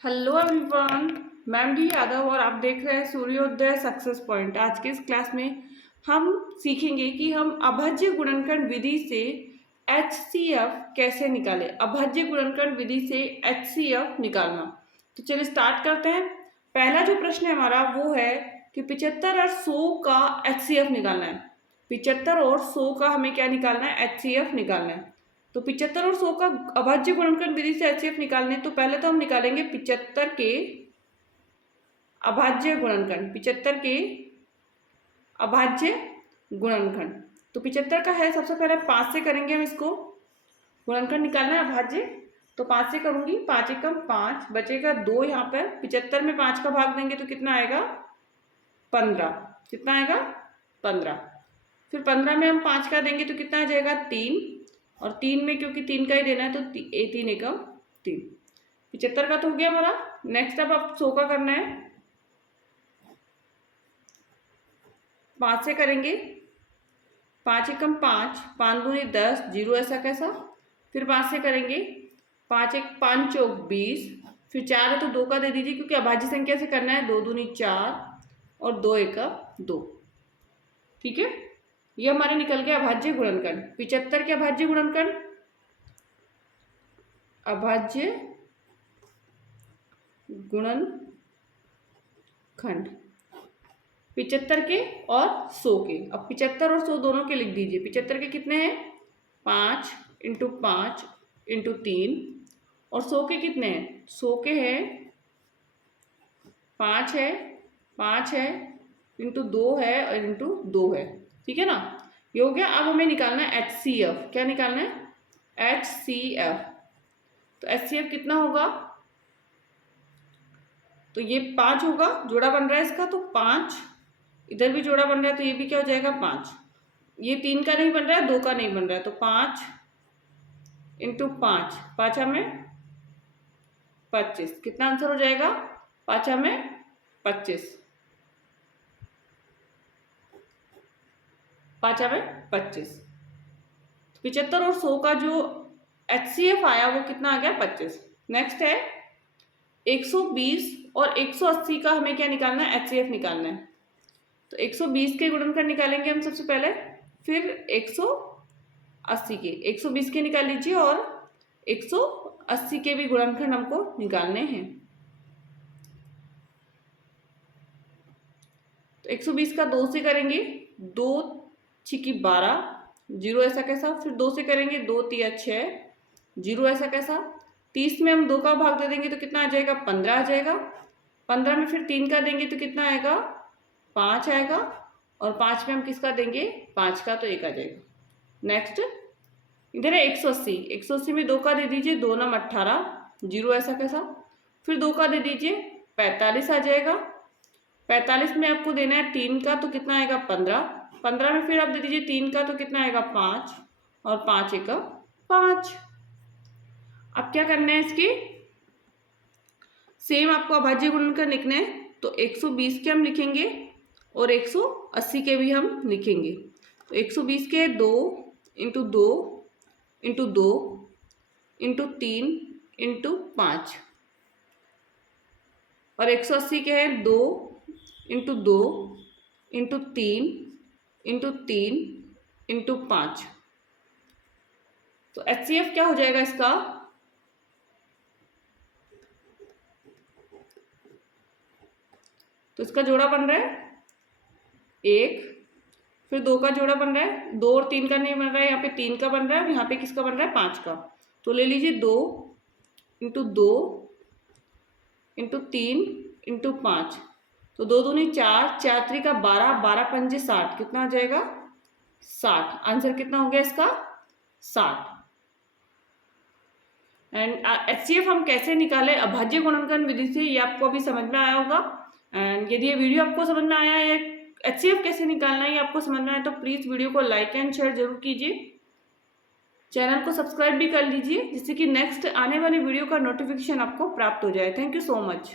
Hello everyone, मैं D Yadav और आप देख रहे हैं सूर्योदय सक्सेस पॉइंट। आज के इस क्लास में हम सीखेंगे कि हम अभाज्य गुणनखंड विधि से HCF कैसे निकालें। अभाज्य गुणनखंड विधि से HCF निकालना। तो चलिए स्टार्ट करते हैं। पहला जो प्रश्न है हमारा वो है कि 75 और 100 का HCF निकालना है। 75 और 100 का हमें क्या निकालना है? HCF निकालना है। तो 75 और 100 का अभाज्य गुणनखंड विधि से HCF निकालने, तो पहले तो हम निकालेंगे 75 के अभाज्य गुणनखंड। 75 के अभाज्य गुणनखंड तो 75 का है, सबसे पहले 5 से करेंगे हम इसको गुणनखंड निकालना है अभाज्य। तो 5 से करूंगी, 5 एकम 5, बचेगा 2 यहाँ पर। 75 में 5 का भाग देंगे तो कितना आएगा? 15। कितना आएगा? 15। फिर 15 में हम 5 का देंगे तो कितना आ जाएगा? 3। और 3 में क्योंकि 3 का ही देना है तो 3 एकम 3। 75 का तो हो गया हमारा। नेक्स्ट अब 100 का करना है। 5 से करेंगे, 5 एकम 5, 5 दूनी 10, 0 ऐसा कैसा। फिर 5 से करेंगे, 5 एक 5 चौक 20, फिर 4 है तो 2 का दे दीजिए क्योंकि अभाज्य संख्या से करना है। 2 दूनी 4 और 2 एकम 2। ठीक है, ये हमारे निकल गया अभाज्य गुणनखंड। 75 के अभाज्य गुणनखंड, अभाज्य गुणनखंड 75 के और 100 के। अब 75 और 100 दोनों के लिख दीजिए। 75 के कितने हैं? 5 इंटू 5 इंटू 3। और 100 के कितने हैं? 100 के हैं 5 है, 5 है इंटू 2 है और इंटू 2 है। ठीक है ना, ये हो गया। अब हमें निकालना है HCF। क्या निकालना है? HCF। तो HCF कितना होगा? तो ये 5 होगा, जोड़ा बन रहा है इसका तो 5, इधर भी जोड़ा बन रहा है तो ये भी क्या हो जाएगा? 5। ये 3 का नहीं बन रहा है, 2 का नहीं बन रहा है तो 5 इंटू 5, 5 में 25। कितना आंसर हो जाएगा? 5 में 25, 5 में 25। 75 और 100 का जो HCF आया वो कितना आ गया? 25। नेक्स्ट है 120 और 180 का हमें क्या निकालना है? HCF निकालना है। तो 120 के गुणनखंड निकालेंगे हम सबसे पहले, फिर 180 के। 120 के निकाल लीजिए और 180 के भी गुणनखंड हमको निकालने हैं। तो 120 का 2 से करेंगे, 2 छिकी 12, 0 ऐसा कैसा। फिर 2 से करेंगे, 2 तिया 6, 0 ऐसा कैसा। 30 में हम 2 का भाग दे देंगे तो कितना आ जाएगा? 15 आ जाएगा। 15 में फिर 3 का देंगे तो कितना आएगा? 5 आएगा। और 5 में हम किसका देंगे? 5 का, तो 1 आ जाएगा। नेक्स्ट इधर है 180। 180 में 2 का दे दीजिए, 2 नम 18, 0 ऐसा कैसा। फिर 2 का दे दीजिए, 45 आ जाएगा। 45 में आपको देना है 3 का तो कितना आएगा? 15। 15 में फिर आप दे दीजिए 3 का तो कितना आएगा? 5। और 5 एकम 5। अब क्या करना है? इसकी सेम आपको अभाज्य गुणनखंड लिखना है। तो 120 के हम लिखेंगे और 180 के भी हम लिखेंगे। तो 120 के 2 इंटू 2 इंटू 2 इंटू 3 इंटू 5, और 180 के हैं 2 इंटू 2 इंटू 3 इंटू 3 इंटू 5। तो HCF क्या हो जाएगा इसका? तो इसका जोड़ा बन रहा है 1, फिर 2 का जोड़ा बन रहा है, 2 और 3 का नहीं बन रहा है, यहाँ पे 3 का बन रहा है और यहाँ पे किसका बन रहा है? 5 का। तो ले लीजिए 2 इंटू 2 इंटू 3 इंटू 5। तो 2 दूनी 4, 4 3 का 12, 12 पंजे 60। कितना आ जाएगा? 60। आंसर कितना हो गया इसका? 60। एंड HCF हम कैसे निकाले अभाज्य गुणनखंड विधि से, ये आपको अभी समझ में आया होगा। एंड यदि ये वीडियो आपको समझ में आया है, HCF कैसे निकालना है ये आपको समझ में आया, तो प्लीज़ वीडियो को लाइक एंड शेयर जरूर कीजिए। चैनल को सब्सक्राइब भी कर लीजिए जिससे कि नेक्स्ट आने वाली वीडियो का नोटिफिकेशन आपको प्राप्त हो जाए। Thank you so much.